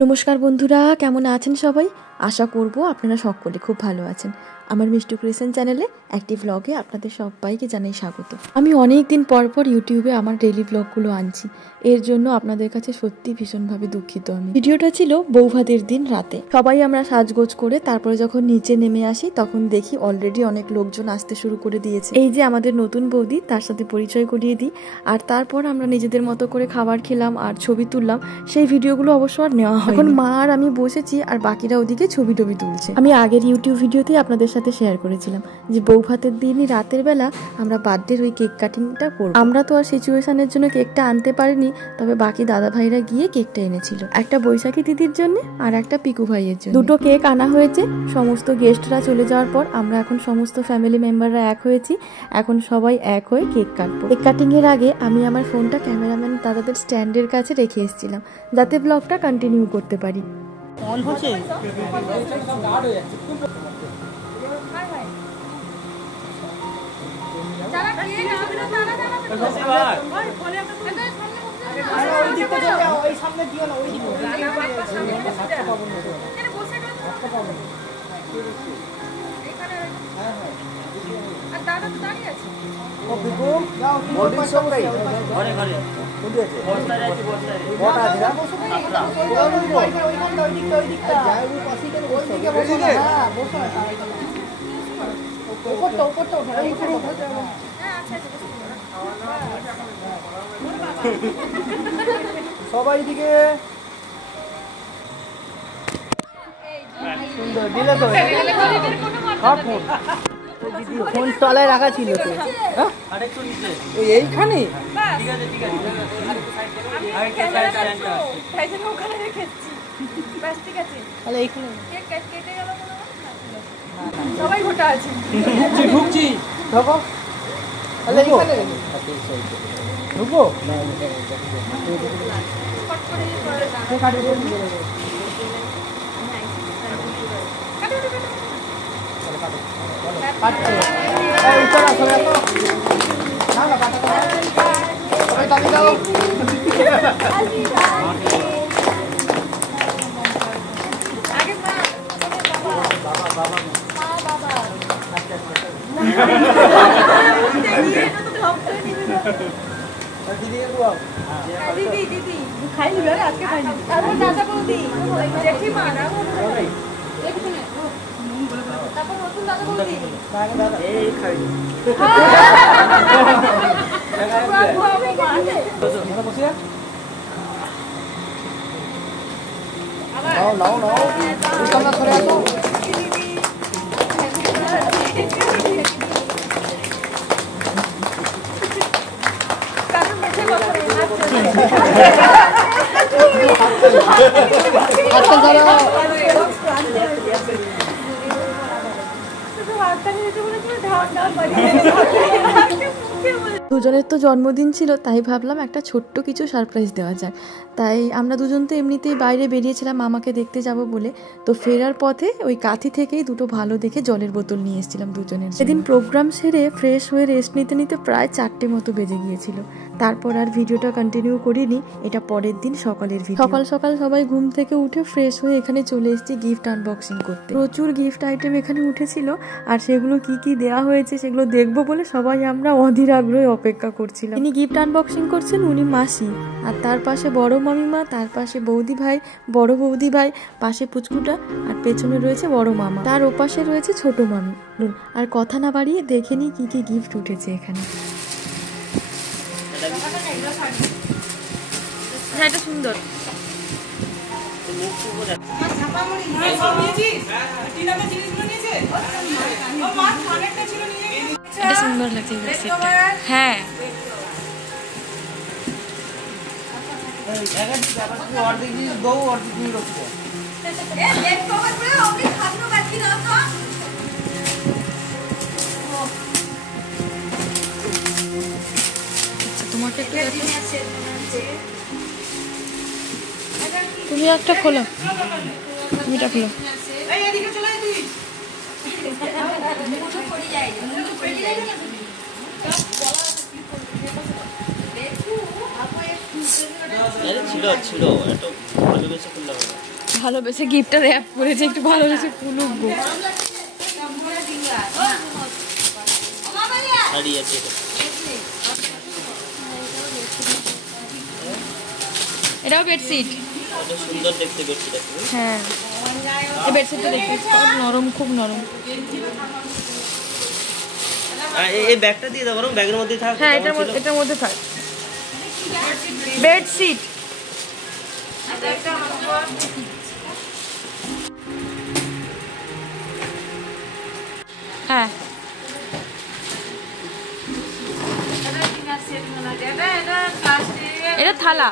নমস্কার বন্ধুরা, কেমন আছেন সবাই? আশা করব আপনারা সকলে খুব ভালো আছেন। আমার মিষ্টু ক্রিয়েশন চ্যানেলে একটি ব্লগে আপনাদের সবাইকে জানাই স্বাগত। আমি অনেক দিন পর পর ইউটিউবে আমার ডেইলি ব্লগগুলো আনছি, এর জন্য আপনাদের কাছে সত্যি ভীষণভাবে দুঃখিত। আমি ভিডিওটা ছিল বৌভাতের দিন রাতে। সবাই আমরা সাজগোজ করে তারপরে যখন নিচে নেমে আসি তখন দেখি অলরেডি অনেক লোকজন আসতে শুরু করে দিয়েছে। এই যে আমাদের নতুন বৌদি, তার সাথে পরিচয় করিয়ে দিই। আর তারপর আমরা নিজেদের মতো করে খাবার খেলাম আর ছবি তুললাম। সেই ভিডিওগুলো অবশ্য আর নেওয়া হয়। এখন মা আর আমি বসেছি আর বাকিরা ওদিকে ছবি টবি তুলছে। আমি আগের ইউটিউব ভিডিওতেই আপনাদের সাথে শেয়ার করেছিলাম যে বৌভাতের দিনই রাতের বেলা আমরা বার্থডের ওই কেক কাটিংটা করব। আমরা তো আর সিচুয়েশনের জন্য কেকটা আনতে পারিনি, তবে বাকি দাদা ভাইরা গিয়ে কেকটা এনেছিল। একটা বৈশাখী দিদির জন্য আর একটা পিকু ভাইয়ের জন্য। দুটো কেক আনা হয়েছে। সমস্ত গেস্টরা চলে যাওয়ার পর আমরা এখন সমস্ত ফ্যামিলি মেম্বাররা এক হয়েছি। এখন সবাই এক হয়ে কেক কাটবো। কেক কাটিং এর আগে আমি আমার ফোনটা ক্যামেরাম্যান দাদাদের স্ট্যান্ডের কাছে রেখে এসেছিলাম যাতে ব্লগটা কন্টিনিউ করতে পারি। অন হচ্ছে সবাই দিকে সুন্দর দিলে তো ফোন তলায় রাখা ছিল তো। এইখানে সবাই গোটা আছে। ঢুকছি ঢুকো তাহলে এইখানে ঢুকো দুজনের তো জন্মদিন ছিল, তাই ভাবলাম একটা ছোট্ট কিছু সারপ্রাইজ দেওয়া যায়। তাই আমরা দুজন তো এমনিতেই বাইরে বেরিয়েছিলাম মামাকে দেখতে যাব বলে। তো ফেরার পথে ওই কাঁথি থেকেই দুটো ভালো দেখে জলের বোতল নিয়ে এসেছিলাম দুজনের। সেদিন প্রোগ্রাম সেরে ফ্রেশ হয়ে রেস্ট নিতে নিতে প্রায় 4টে মতো বেজে গিয়েছিল। তারপর আর ভিডিওটা কন্টিনিউ করিনি। এটা পরের দিন সকালের ভিডিও। সকাল সকাল সবাই ঘুম থেকে উঠে ফ্রেশ হয়ে এখানে চলে এসেছি গিফট আনবক্সিং করতে। প্রচুর গিফট আইটেম এখানে উঠেছিল আর সেগুলো কি কি দেওয়া হয়েছে সেগুলো দেখবো বলে সবাই আমরা অধীর আগ্রহে অপেক্ষা করছিলাম। ইনি গিফট আনবক্সিং করছেন, উনি মাসি। আর তার পাশে বড় মামিমা, তার পাশে বৌদি ভাই, বড় বৌদি ভাই, পাশে পুচকুটা, আর পেছনে রয়েছে বড় মামা, তার ওপাশে রয়েছে ছোট মামি। আর কথা না বাড়িয়ে দেখে নি কি কি গিফট উঠেছে এখানে। এটা সুন্দর। এটা সুন্দর লাগছে। হ্যাঁ তোমাকে একটু তুমি একটা খোলো, তুমি এটা খোলো। ছিল ছিল একটু ভালোবেসে করলে হবে। ভালোবেসে গিফটটা র্যাপ করেছে, একটু ভালোবেসে ফুলুকবো। এটাও বেডশিট, সুন্দর দেখতে বেডশিট। হ্যাঁ এই বেডশিটটা দেখতে খুব নরম, খুব নরম। এই ব্যাগটা দিয়ে দাও, বরং ব্যাগের মধ্যেই থাক। হ্যাঁ এটার মধ্যে থাক। বেডশিট হ্যাঁ এটা থালা।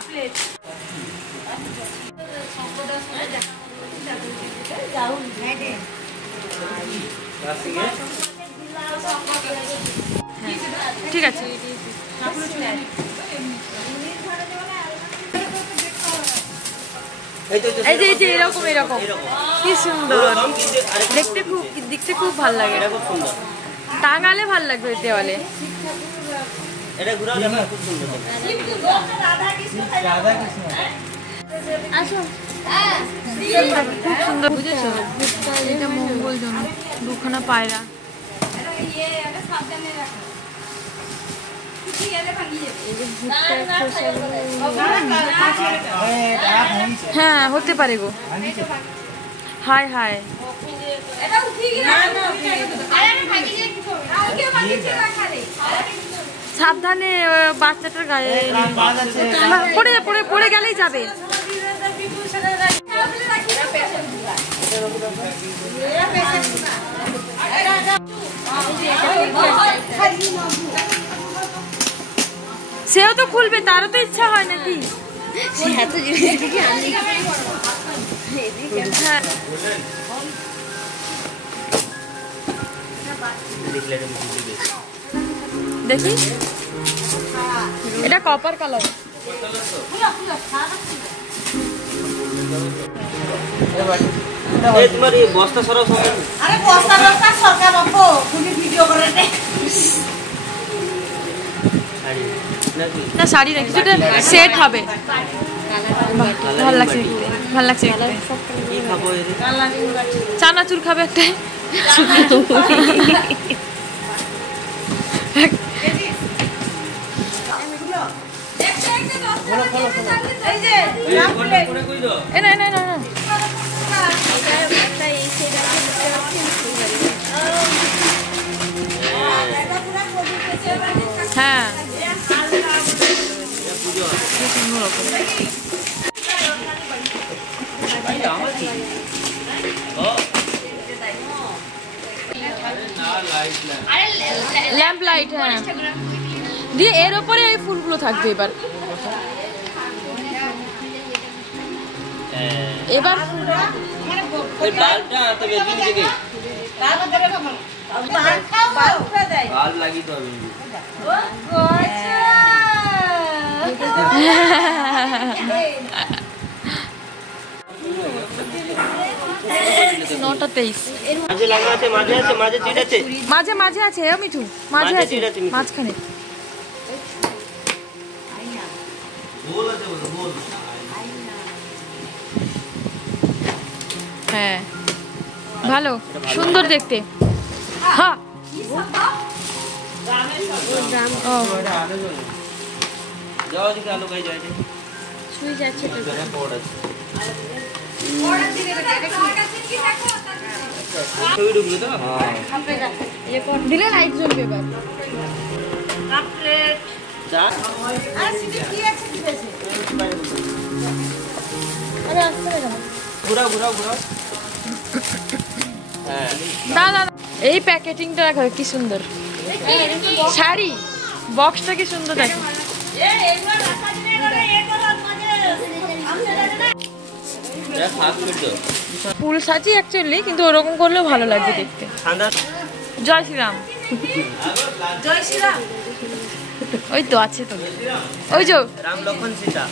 ঠিক আছে, এই যে এরকম এরকম কি সুন্দর দেখতে, খুব ভালো লাগে। টাঙালে ভালো লাগবে দেওয়ালে। এটা ঘুরাও, দেখো খুব সুন্দর। আসো, খুব সুন্দর বুঝেছো? এটা মঙ্গলজনক, দুখানা পায়রা। হ্যাঁ হতে পারে গো। হাই হাই সাবধানে, বাচ্চাটার গায়ে পড়ে গেলেই যাবে। সেও তো খুলবে, তারও তো ইচ্ছা হয় নাকি? দেখি, এটা কপার কালার। তোমার এই বস্তা সরাও সবাই। আরে বস্তা সরকার বাবু তুমি ভিডিও করে দে। না শাড়ি না, কিছুটা সেট হবে। ভালো লাগছে, ভালো লাগছে। চানাচুর খাবে একটা। হ্যাঁ ল্যাম্প লাইট, হ্যাঁ দিয়ে এর উপরে এই ফুলগুলো থাকবে। এবার নটা 23 মাঝে মাঝে আছে মিঠু, মাঝে আছে, মাঝখানে। হ্যাঁ ভালো সুন্দর দেখতে। হ্যাঁ দিলে লাইট জ্বলবে। এবার এই প্যাকেটিংটা দেখো কি সুন্দর। শাড়ি বক্সটা কি সুন্দর দেখো। ফুল সাজি অ্যাকচুয়ালি, কিন্তু ওরকম করলেও ভালো লাগবে দেখতে। জয় শ্রীরাম, জয় শ্রীরাম। ওই তো আছে তো, ওই যে রাম লক্ষণ সীতা,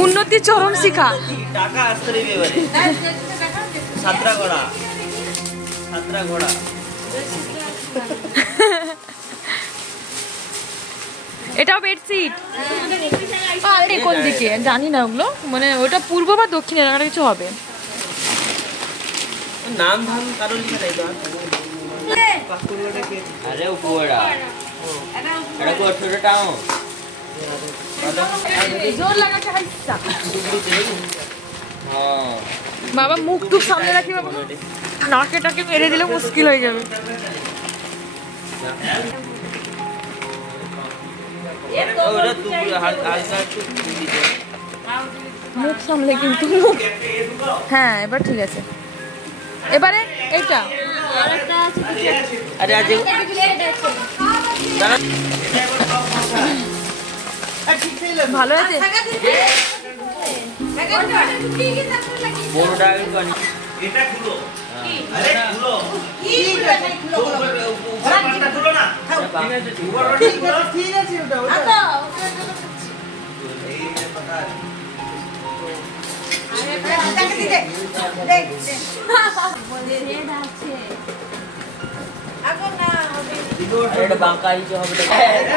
উন্নতি চরম শিখা। টাকা আসতে রইবে এবারে। ছাত্রা ঘোড়া, ছাত্রা ঘোড়া। এটাও বেডশিট। আরে কোন দিকে জানি না ওগুলো, মানে ওটা পূর্ব বা দক্ষিণ এরকম কিছু হবে। নাম ধাম কারো লিখে দেয় তো। আরে উপরা এটা কো ছোটটাও জোর লাগাতে হাইসা। বাবা মুখ টুক সামনে রাখি বাবা, নাকে টাকে মেরে দিলে মুশকিল হয়ে যাবে। মুখ সামলে কিন্তু, হ্যাঁ এবার ঠিক আছে। এবারে এইটা আরে আজ ভালো আছে। বড়টা আগে কোন এটা খুলো, আরে খুলো কি খুলো ওটা খুলো না, ঠিক আছে ওটা ওটা এই যে পতা আরে টাকা দি দে দেখ বলে রে আছে আগো না হবে এটা বাঁকাই যে হবে এটা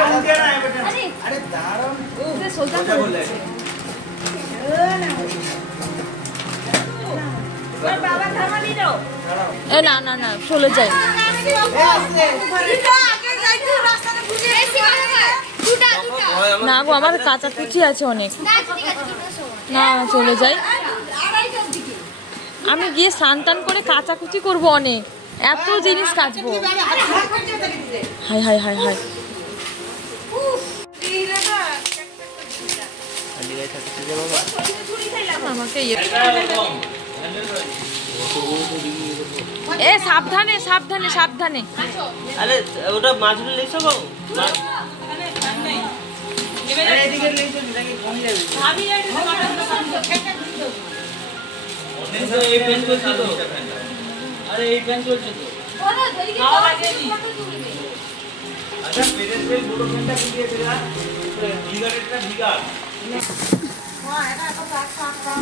আরে আরে দাঁড়াও ওরে সোজা বলে না না না চলে যাই না গো, আমার কাঁচা কুচি আছে অনেক। না চলে যাই, আমি গিয়ে স্নান টান করে কাঁচা কুচি করবো অনেক, এত জিনিস কাটবো। হাই হাই হাই হাই আমাকে এ সাবধানে সাবধানে সাবধানে। আরে ওটা মাছগুলো লেখছো গো, এদিকে লেখছো নাকি কমে যাবে। আমি এই পেন করছি তো, আরে এই পেন করছি তো ওরা ধরিকে খাওয়া লাগেনি। আচ্ছা পেনের পেন বড় পেনটা কি দিয়ে দিলা, ভিগারেটটা ভিগার হ্যাঁ এটা তো কাট কাট কাট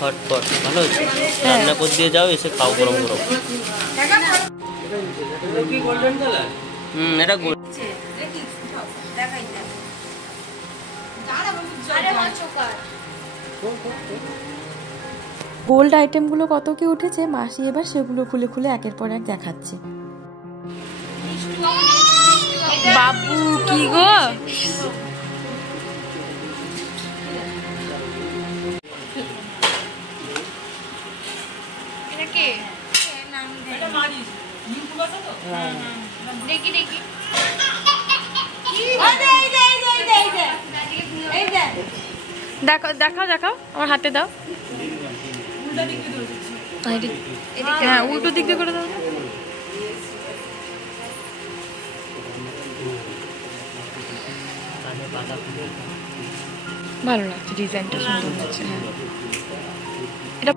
ফটফট ভালো হচ্ছে। রান্না করে দিয়ে যাও, এসে খাও গরম গরম। এটা গোল্ড গোল্ড আইটেমগুলো কত কি উঠেছে, মাসি এবার সেগুলো খুলে খুলে একের পর এক দেখাচ্ছে। বাবু কি গো, দেখি দেখি দেখাও দেখাও দেখাও, আমার হাতে দাও। হ্যাঁ উল্টো দিক দিয়ে করে দাও। ভালো লাগছে, ডিজাইনটা সুন্দর লাগছে। হ্যাঁ এটা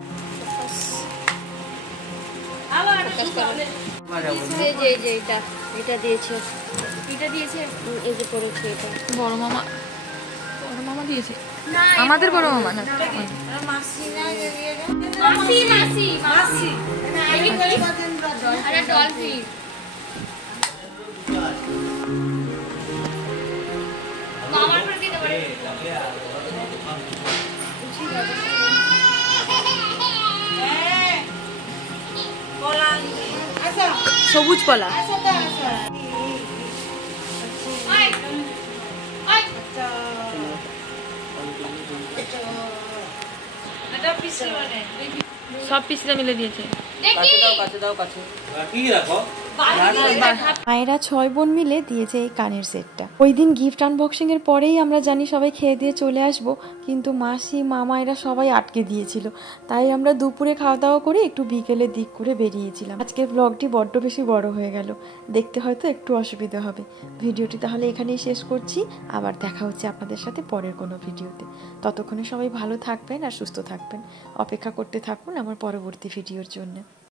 এটা দিয়েছে, এটা দিয়েছে, এই যে পড়েছে এটা বড় মামা, বড় মামা দিয়েছে, আমাদের বড় মামা না মাসি মাসি মাসি আরে ডলফিন মামার করে দিতে পারে। সবুজ কলা, সব পিসটা মিলে দিয়েছে। মায়েরা 6 বোন মিলে দিয়েছে এই কানের সেটটা। ওই দিন গিফট আনবক্সিং এর পরেই আমরা জানি সবাই খেয়ে দিয়ে চলে আসবো, কিন্তু মাসি মামা এরা সবাই আটকে দিয়েছিল, তাই আমরা দুপুরে খাওয়া দাওয়া করে একটু বিকেলের দিক করে বেরিয়েছিলাম। আজকের ব্লগটি বড্ড বেশি বড় হয়ে গেল, দেখতে হয়তো একটু অসুবিধা হবে। ভিডিওটি তাহলে এখানেই শেষ করছি, আবার দেখা হচ্ছে আপনাদের সাথে পরের কোনো ভিডিওতে। ততক্ষণে সবাই ভালো থাকবেন আর সুস্থ থাকবেন, অপেক্ষা করতে থাকুন আমার পরবর্তী ভিডিওর জন্য।